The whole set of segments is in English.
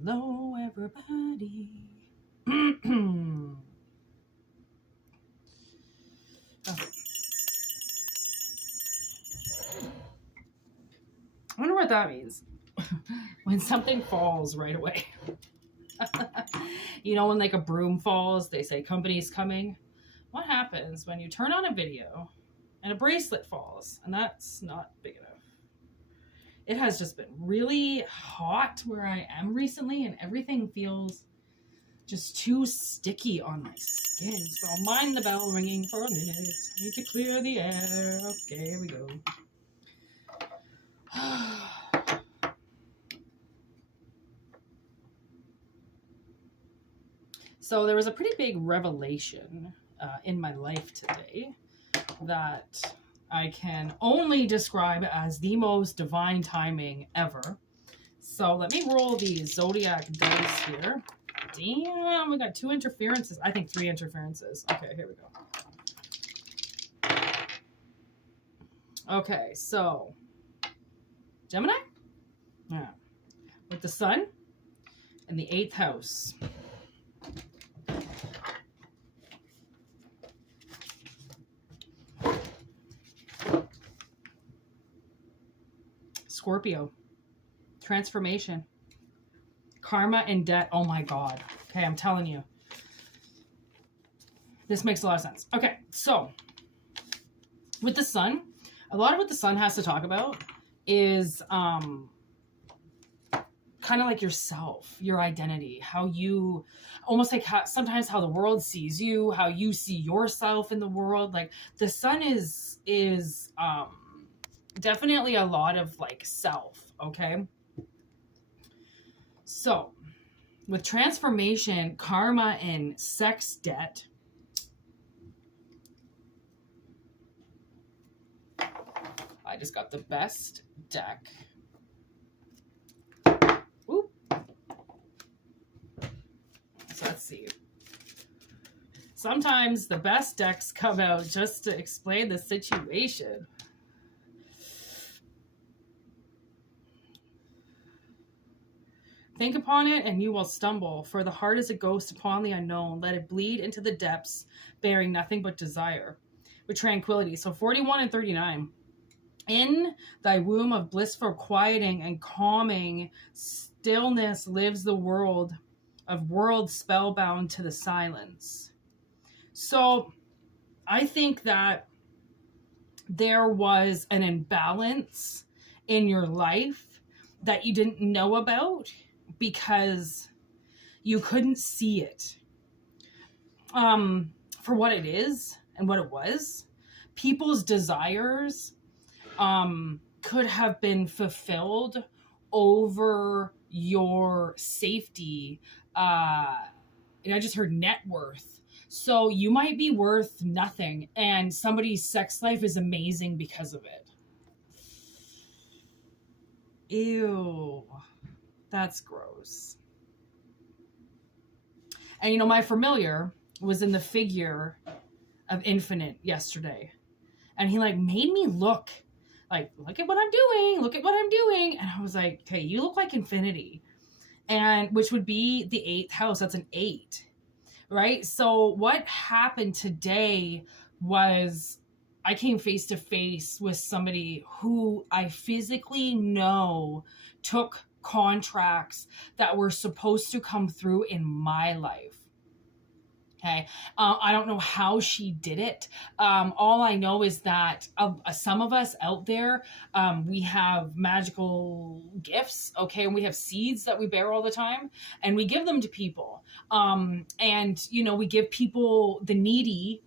Hello, everybody. Oh. I wonder what that means. When something falls right away. You know, when like a broom falls, they say company's coming. What happens when you turn on a video and a bracelet falls? And that's not big enough. It has just been really hot where I am recently, and everything feels just too sticky on my skin. So I'll mind the bell ringing for a minute. I need to clear the air. Okay, here we go. So there was a pretty big revelation in my life today that I can only describe as the most divine timing ever. So let me roll these zodiac dice here. Damn, we got 2 interferences. I think 3 interferences. Okay, here we go. Okay, so Gemini? Yeah. With the sun and the 8th house. Scorpio. Transformation. Karma and debt. Oh my God. Okay, I'm telling you. This makes a lot of sense. Okay, so with the sun, a lot of what the sun has to talk about is kind of like yourself, your identity, how you almost like sometimes how the world sees you, how you see yourself in the world. Like the sun is definitely a lot of like self. Okay. So with transformation, karma, and sex debt, I just got the best deck. Oop. So let's see. Sometimes the best decks come out just to explain the situation. Think upon it and you will stumble, for the heart is a ghost upon the unknown. Let it bleed into the depths, bearing nothing but desire. With tranquility. So 41 and 39. In thy womb of blissful quieting and calming stillness lives the world of worlds spellbound to the silence. So I think that there was an imbalance in your life that you didn't know about because you couldn't see it for what it is and what it was. People's desires could have been fulfilled over your safety. And I just heard net worth. So you might be worth nothing and somebody's sex life is amazing because of it. Ew. That's gross. And you know, my familiar was in the figure of Infinite yesterday. And he like made me look at what I'm doing. Look at what I'm doing. And I was like, okay, you look like infinity. And which would be the 8th house. That's an 8. Right? So what happened today was I came face to face with somebody who I physically know took contracts that were supposed to come through in my life. Okay. I don't know how she did it. All I know is that some of us out there, we have magical gifts. Okay. And we have seeds that we bear all the time and we give them to people. And you know, we give people the needy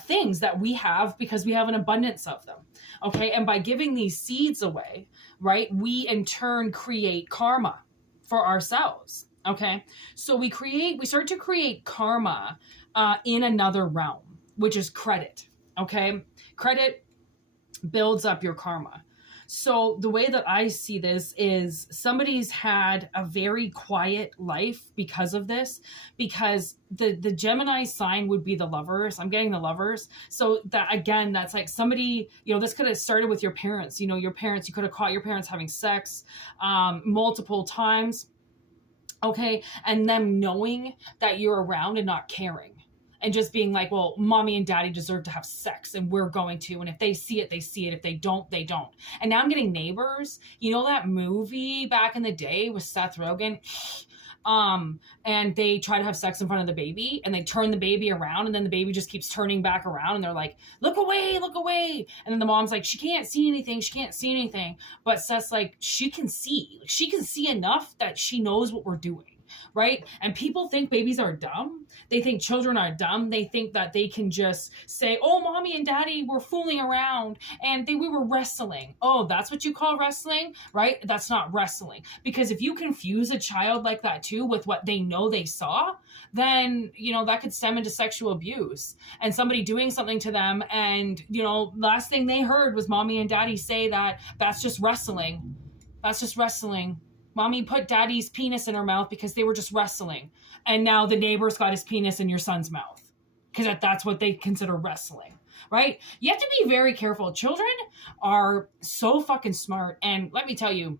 things that we have because we have an abundance of them. Okay. And by giving these seeds away, right, we in turn create karma for ourselves. Okay. So we start to create karma in another realm, which is credit. Okay. Credit builds up your karma. So the way that I see this is somebody's had a very quiet life because of this, because the Gemini sign would be the Lovers. I'm getting the Lovers. So that, again, that's like somebody, you know, this could have started with your parents. You know, your parents, you could have caught your parents having sex multiple times. Okay. And them knowing that you're around and not caring. And just being like, well, mommy and daddy deserve to have sex and we're going to. And if they see it, they see it. If they don't, they don't. And now I'm getting Neighbors. You know that movie back in the day with Seth Rogen? And they try to have sex in front of the baby and they turn the baby around and then the baby just keeps turning back around and they're like, look away, look away. And then the mom's like, she can't see anything. She can't see anything. But Seth's like, she can see. Like, she can see enough that she knows what we're doing. Right? And people think babies are dumb. They think children are dumb. They think that they can just say, oh, mommy and daddy were fooling around and we were wrestling. Oh, that's what you call wrestling, right? That's not wrestling. Because if you confuse a child like that too with what they know they saw, then, you know, that could stem into sexual abuse and somebody doing something to them. And, you know, last thing they heard was mommy and daddy say that that's just wrestling. That's just wrestling. Mommy put daddy's penis in her mouth because they were just wrestling. And now the neighbor's got his penis in your son's mouth. Because that's what they consider wrestling. Right? You have to be very careful. Children are so fucking smart. And let me tell you,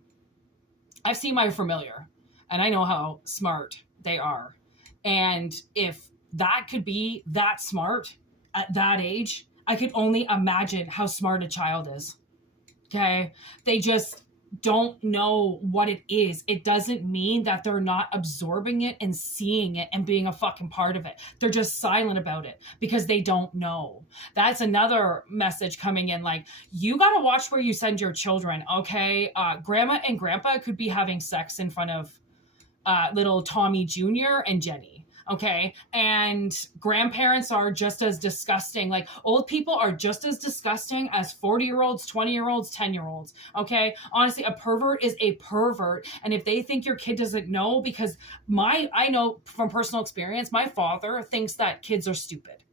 I've seen my familiar. And I know how smart they are. And if that could be that smart at that age, I could only imagine how smart a child is. Okay? They just don't know what it is. It doesn't mean that they're not absorbing it and seeing it and being a fucking part of it. They're just silent about it because they don't know. That's another message coming in. Like, you got to watch where you send your children. Okay. Grandma and grandpa could be having sex in front of little Tommy Jr. and Jenny. Okay. And grandparents are just as disgusting. Like, old people are just as disgusting as 40-year-olds, 20-year-olds, 10-year-olds. Okay. Honestly, a pervert is a pervert. And if they think your kid doesn't know, because I know from personal experience, my father thinks that kids are stupid.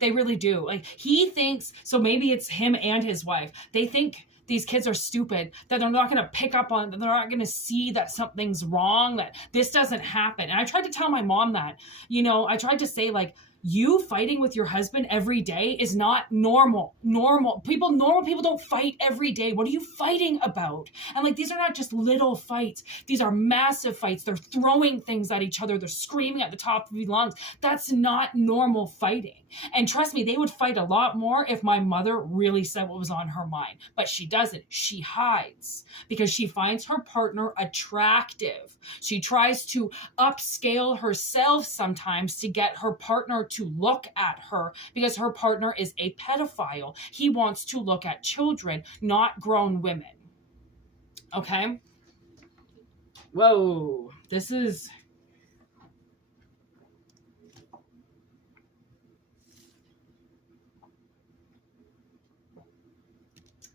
They really do. Like, he thinks, so maybe it's him and his wife. They think these kids are stupid, that they're not going to pick up on, that they're not going to see that something's wrong, that this doesn't happen. And I tried to tell my mom that, you know, I tried to say, like, you fighting with your husband every day is not normal. Normal people don't fight every day. What are you fighting about? And like, these are not just little fights. These are massive fights. They're throwing things at each other. They're screaming at the top of your lungs. That's not normal fighting. And trust me, they would fight a lot more if my mother really said what was on her mind. But she doesn't. She hides because she finds her partner attractive. She tries to upscale herself sometimes to get her partner to look at her because her partner is a pedophile. He wants to look at children, not grown women. Okay? Whoa. This is...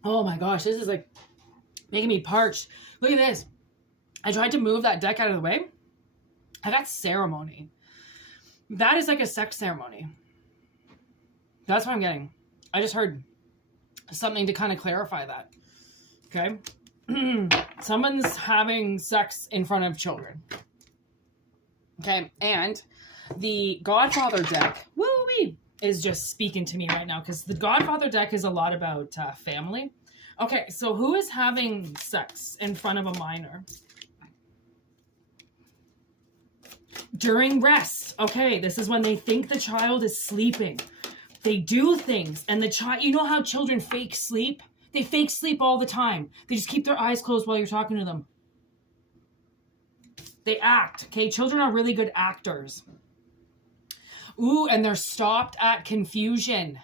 Oh my gosh, this is like making me parched. Look at this. I tried to move that deck out of the way. I got ceremony. That is like a sex ceremony. That's what I'm getting. I just heard something to kind of clarify that. Okay? Someone's having sex in front of children. Okay? And the Godfather deck, woo-wee, is just speaking to me right now because the Godfather deck is a lot about family. Okay, so who is having sex in front of a minor? During rest. Okay, this is when they think the child is sleeping. They do things and the child, you know how children fake sleep? They fake sleep all the time. They just keep their eyes closed while you're talking to them. They act. Okay, children are really good actors. Ooh, and they're stopped at confusion.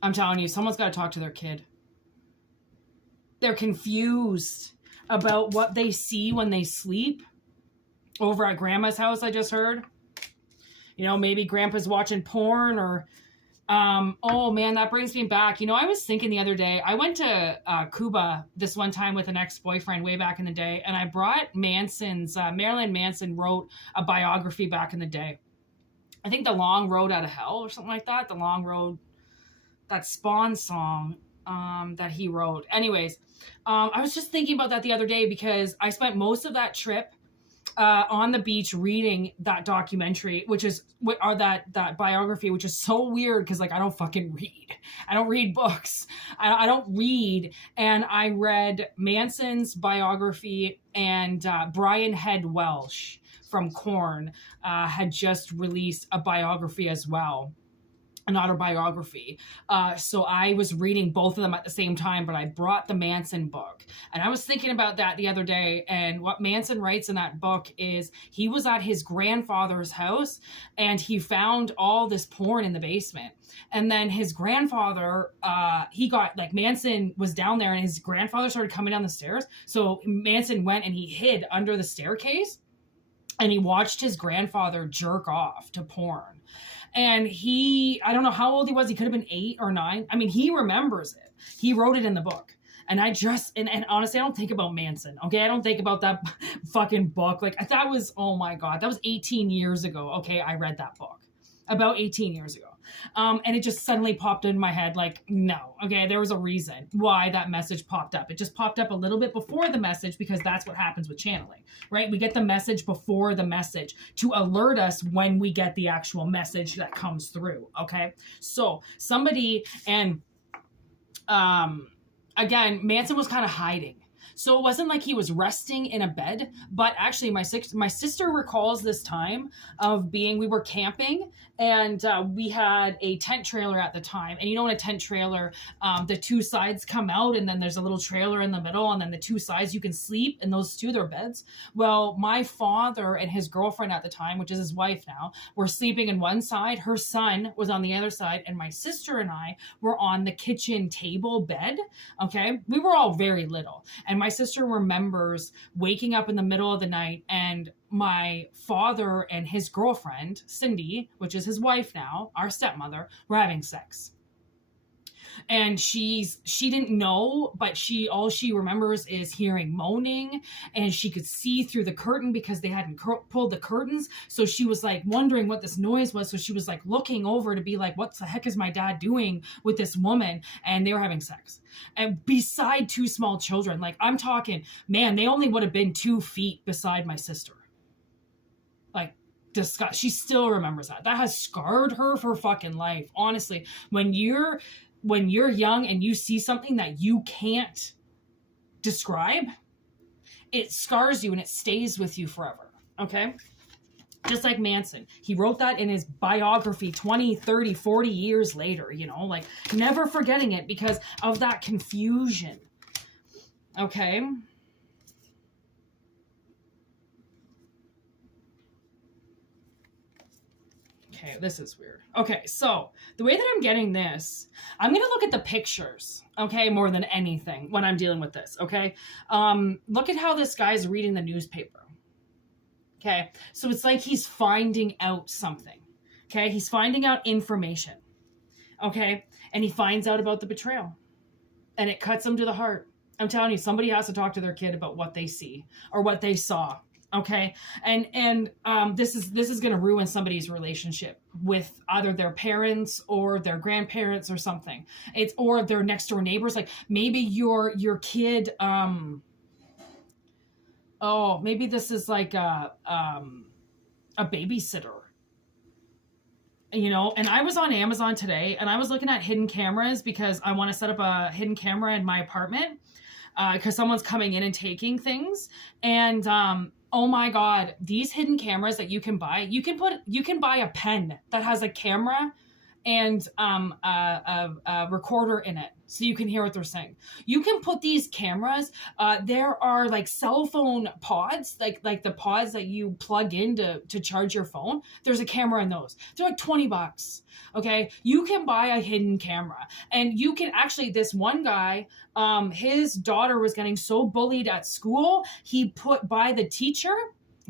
I'm telling you, someone's got to talk to their kid. They're confused about what they see when they sleep. Over at grandma's house, I just heard. You know, maybe grandpa's watching porn or... oh man, that brings me back. You know, I was thinking the other day, I went to Cuba this one time with an ex-boyfriend way back in the day, and I brought Manson's, Marilyn Manson wrote a biography back in the day. I think The Long Road Out of Hell or something like that. The Long Road, that Spawn song that he wrote. Anyways, I was just thinking about that the other day because I spent most of that trip on the beach reading that documentary, which is or that biography, which is so weird because like I don't fucking read. I don't read books. I don't read. And I read Manson's biography, and Brian Head Welsh from Korn had just released a biography as well. An autobiography. So I was reading both of them at the same time, but I brought the Manson book. And I was thinking about that the other day. And what Manson writes in that book is he was at his grandfather's house and he found all this porn in the basement. And then his grandfather, he got like Manson was down there and his grandfather started coming down the stairs. So Manson went and he hid under the staircase and he watched his grandfather jerk off to porn. And I don't know how old he was. He could have been 8 or 9. I mean, he remembers it. He wrote it in the book. And I just, and honestly, I don't think about Manson. Okay. I don't think about that fucking book. Like that was, oh my God, that was 18 years ago. Okay. I read that book about 18 years ago. And it just suddenly popped in my head. Like, no, okay. There was a reason why that message popped up. It just popped up a little bit before the message because that's what happens with channeling, right? We get the message before the message to alert us when we get the actual message that comes through. Okay. So somebody, and, again, Manson was kind of hiding. So it wasn't like he was resting in a bed, but actually my sister recalls this time of we were camping and we had a tent trailer at the time. And you know, in a tent trailer, the two sides come out and then there's a little trailer in the middle and then the two sides you can sleep and those two, they're beds. Well, my father and his girlfriend at the time, which is his wife now, were sleeping in one side. Her son was on the other side and my sister and I were on the kitchen table bed. Okay. We were all very little. And my sister remembers waking up in the middle of the night and my father and his girlfriend, Cindy, which is his wife now, our stepmother, were having sex. And she didn't know, but all she remembers is hearing moaning and she could see through the curtain because they hadn't pulled the curtains. So she was like wondering what this noise was. So she was like looking over to be like, what the heck is my dad doing with this woman? And they were having sex. And beside two small children, like I'm talking, man, they only would have been 2 feet beside my sister. Like, disgust. She still remembers that. That has scarred her for fucking life. Honestly, when you're young and you see something that you can't describe, it scars you and it stays with you forever. Okay. Just like Manson. He wrote that in his biography 20, 30, 40 years later, you know, like never forgetting it because of that confusion. Okay. Okay, this is weird. Okay, so the way that I'm getting this, I'm going to look at the pictures, okay, more than anything when I'm dealing with this, okay? Look at how this guy's reading the newspaper. Okay, so it's like he's finding out something, okay? He's finding out information, okay? And he finds out about the betrayal, and it cuts him to the heart. I'm telling you, somebody has to talk to their kid about what they see or what they saw. Okay. And this is going to ruin somebody's relationship with either their parents or their grandparents or something. Or their next door neighbors. Like maybe your kid, maybe this is like a babysitter, you know. And I was on Amazon today and I was looking at hidden cameras because I want to set up a hidden camera in my apartment, because someone's coming in and taking things. And, oh my God, these hidden cameras that you can buy, you can buy a pen that has a camera and a recorder in it so you can hear what they're saying. You can put these cameras, there are like cell phone pods, like the pods that you plug in to charge your phone. There's a camera in those. They're like $20. Okay. You can buy a hidden camera and you can actually, this one guy, his daughter was getting so bullied at school, he put by the teacher.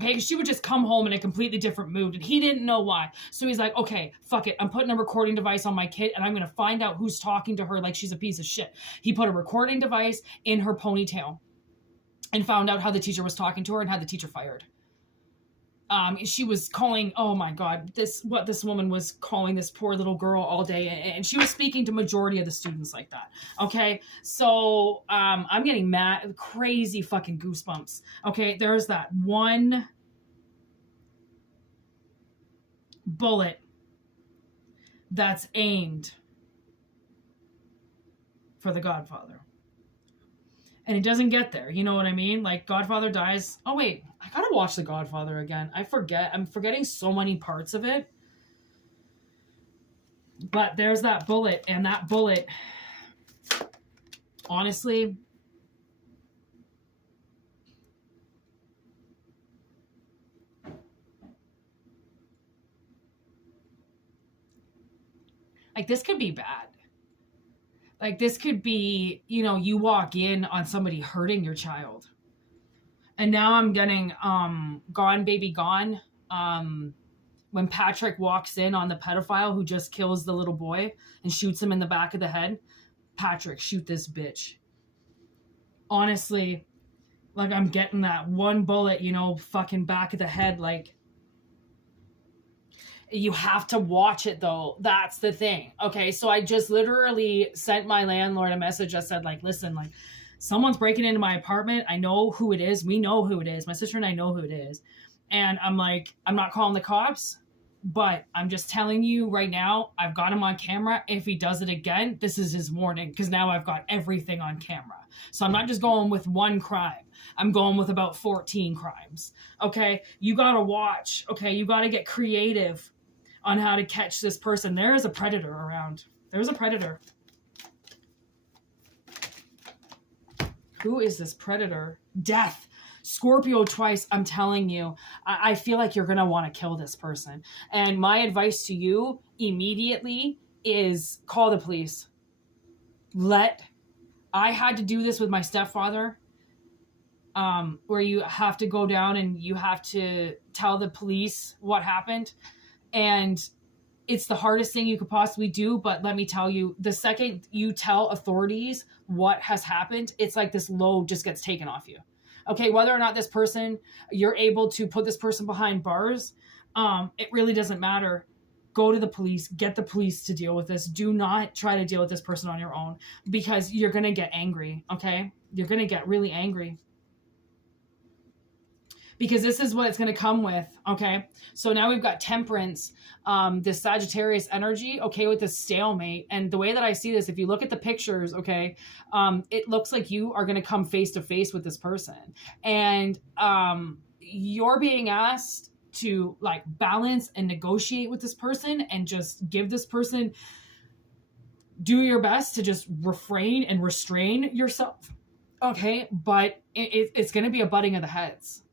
Okay, she would just come home in a completely different mood and he didn't know why. So he's like, okay, fuck it. I'm putting a recording device on my kid and I'm going to find out who's talking to her like she's a piece of shit. He put a recording device in her ponytail and found out how the teacher was talking to her and had the teacher fired. She was calling, oh my God, what this woman was calling this poor little girl all day. And she was speaking to majority of the students like that. Okay. So, I'm getting mad, crazy fucking goosebumps. Okay. There's that one bullet that's aimed for the Godfather. And it doesn't get there. You know what I mean? Like, Godfather dies. Oh, wait. I gotta watch The Godfather again. I forget. I'm forgetting so many parts of it. But there's that bullet. And that bullet, honestly, like, this could be bad. Like, this could be, you know, you walk in on somebody hurting your child. And now I'm getting Gone Baby Gone. When Patrick walks in on the pedophile who just kills the little boy and shoots him in the back of the head. Patrick, shoot this bitch. Honestly, like, I'm getting that one bullet, you know, fucking back of the head. Like, you have to watch it, though. That's the thing. Okay, so I just literally sent my landlord a message that said, like, listen, like, someone's breaking into my apartment. I know who it is. We know who it is. My sister and I know who it is. And I'm like, I'm not calling the cops, but I'm just telling you right now, I've got him on camera. If he does it again, this is his warning, because now I've got everything on camera. So I'm not just going with one crime. I'm going with about 14 crimes. Okay, you got to watch. Okay, you got to get creative on how to catch this person. There is a predator around. There's a predator. Who is this predator? Death. Scorpio twice. I'm telling you, I feel like you're going to want to kill this person. And my advice to you immediately is call the police. I had to do this with my stepfather, where you have to go down and you have to tell the police what happened. And it's the hardest thing you could possibly do. But let me tell you, the second you tell authorities what has happened, it's like this load just gets taken off you. Okay, whether or not this person, you're able to put this person behind bars, it really doesn't matter. Go to the police, get the police to deal with this. Do not try to deal with this person on your own, because you're going to get angry, okay? You're going to get really angry. Because this is what it's going to come with, okay? So now we've got Temperance, this Sagittarius energy, okay, with this stalemate. And the way that I see this, if you look at the pictures, okay, it looks like you are going to come face to face with this person. And you're being asked to, like, balance and negotiate with this person and just give this person, do your best to just refrain and restrain yourself, okay? But it's going to be a butting of the heads.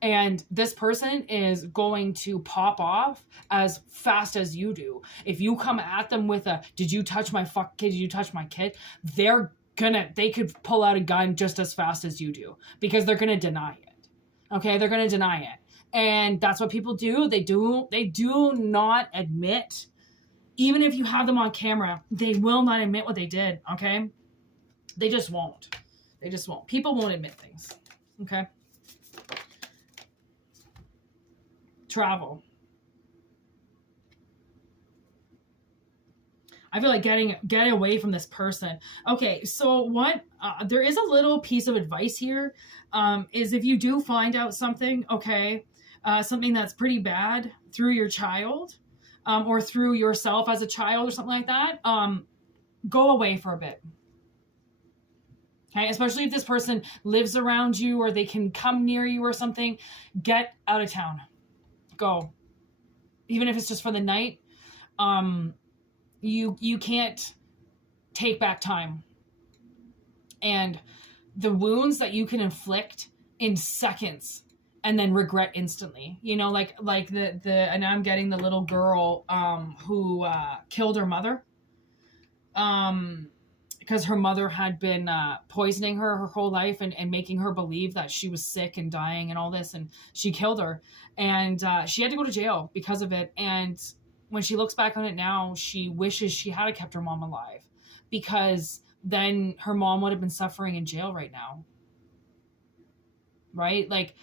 And this person is going to pop off as fast as you do. If you come at them with a, did you touch my fuck kid? Did you touch my kid? They could pull out a gun just as fast as you do, because they're going to deny it. Okay. They're going to deny it. And that's what people do. They do not admit, even if you have them on camera, they will not admit what they did. Okay. They just won't. People won't admit things. Okay. Travel. I feel like get away from this person. Okay, so what, there is a little piece of advice here, is if you do find out something, okay, something that's pretty bad through your child, or through yourself as a child or something like that, go away for a bit. Okay, especially if this person lives around you or they can come near you or something, get out of town. Go. Even if it's just for the night, you can't take back time. And the wounds that you can inflict in seconds and then regret instantly, you know, like and I'm getting the little girl who killed her mother, because her mother had been poisoning her whole life and making her believe that she was sick and dying and all this, and she killed her, and she had to go to jail because of it. And when she looks back on it now, she wishes she had kept her mom alive, because then her mom would have been suffering in jail right now. Right? Like,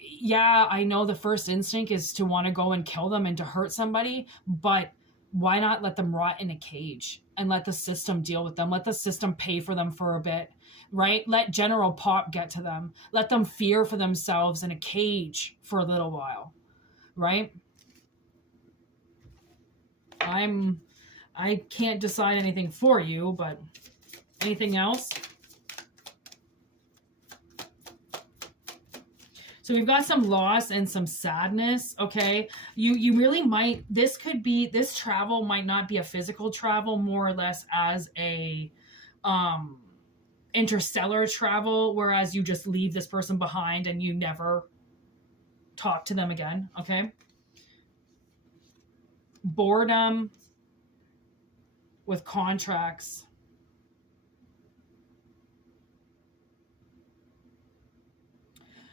yeah, I know the first instinct is to want to go and kill them and to hurt somebody, but why not let them rot in a cage and let the system deal with them? Let the system pay for them for a bit, right? Let General Pop get to them. Let them fear for themselves in a cage for a little while, right? I can't decide anything for you, but anything else? So we've got some loss and some sadness, okay? You really might, this travel might not be a physical travel, more or less as a interstellar travel, whereas you just leave this person behind and you never talk to them again, okay? Boredom with contracts.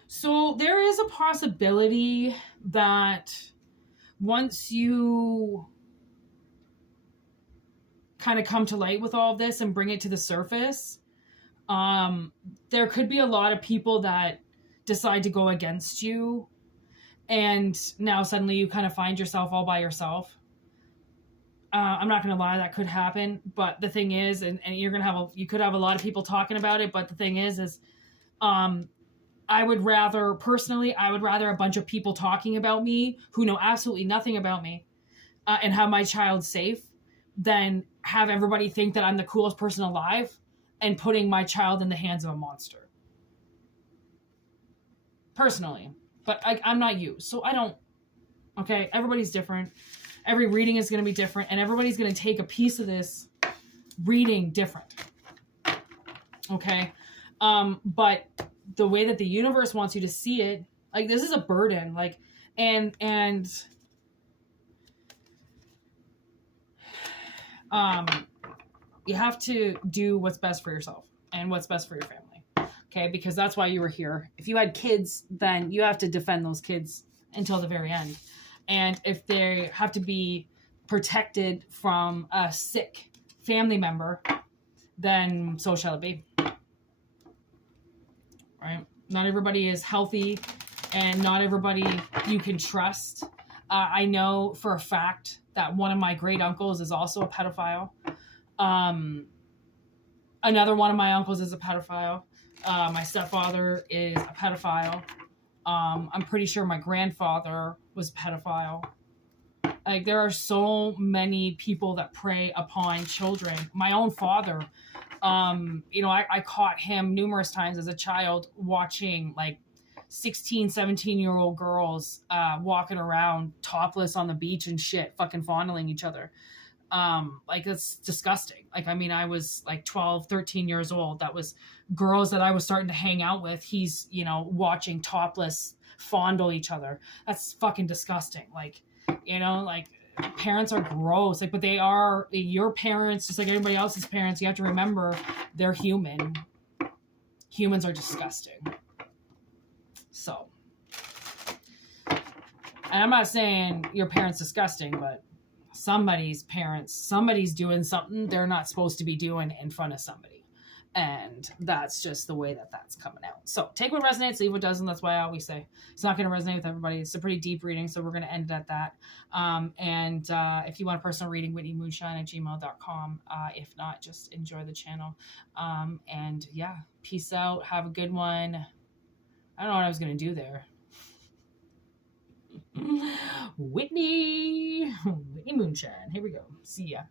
So there is a possibility that once you kind of come to light with all of this and bring it to the surface, there could be a lot of people that decide to go against you, and now suddenly you kind of find yourself all by yourself. I'm not going to lie, that could happen, but the thing is, and you could have a lot of people talking about it, but the thing is, I would rather a bunch of people talking about me who know absolutely nothing about me and have my child safe than have everybody think that I'm the coolest person alive and putting my child in the hands of a monster. Personally. But I'm not you, so I don't, okay? Everybody's different. Every reading is going to be different, and everybody's going to take a piece of this reading different. Okay? But the way that the universe wants you to see it, like, this is a burden, like, and you have to do what's best for yourself and what's best for your family, okay? Because that's why you were here. If you had kids, then you have to defend those kids until the very end. And if they have to be protected from a sick family member, then so shall it be. Right? Not everybody is healthy, and not everybody you can trust. I know for a fact that one of my great uncles is also a pedophile. Another one of my uncles is a pedophile. My stepfather is a pedophile. I'm pretty sure my grandfather was a pedophile. Like, there are so many people that prey upon children. My own father, I caught him numerous times as a child watching like 16, 17-year-old girls walking around topless on the beach and shit, fucking fondling each other. Like, it's disgusting. Like, I mean, I was like 12, 13 years old. That was girls that I was starting to hang out with. He's, watching topless fondle each other. That's fucking disgusting. Like, like, parents are gross. Like, but they are your parents, just like everybody else's parents. You have to remember they're human. Humans are disgusting. So, and I'm not saying your parents disgusting, but somebody's doing something they're not supposed to be doing in front of somebody. And that's just the way that's coming out. So take what resonates, leave what doesn't. That's why I always say it's not going to resonate with everybody. It's a pretty deep reading, so we're going to end it at that. And if you want a personal reading, whitneymoonshine@gmail.com. If not, just enjoy the channel. And yeah, peace out. Have a good one. I don't know what I was going to do there. Whitney Moonshine. Here we go. See ya.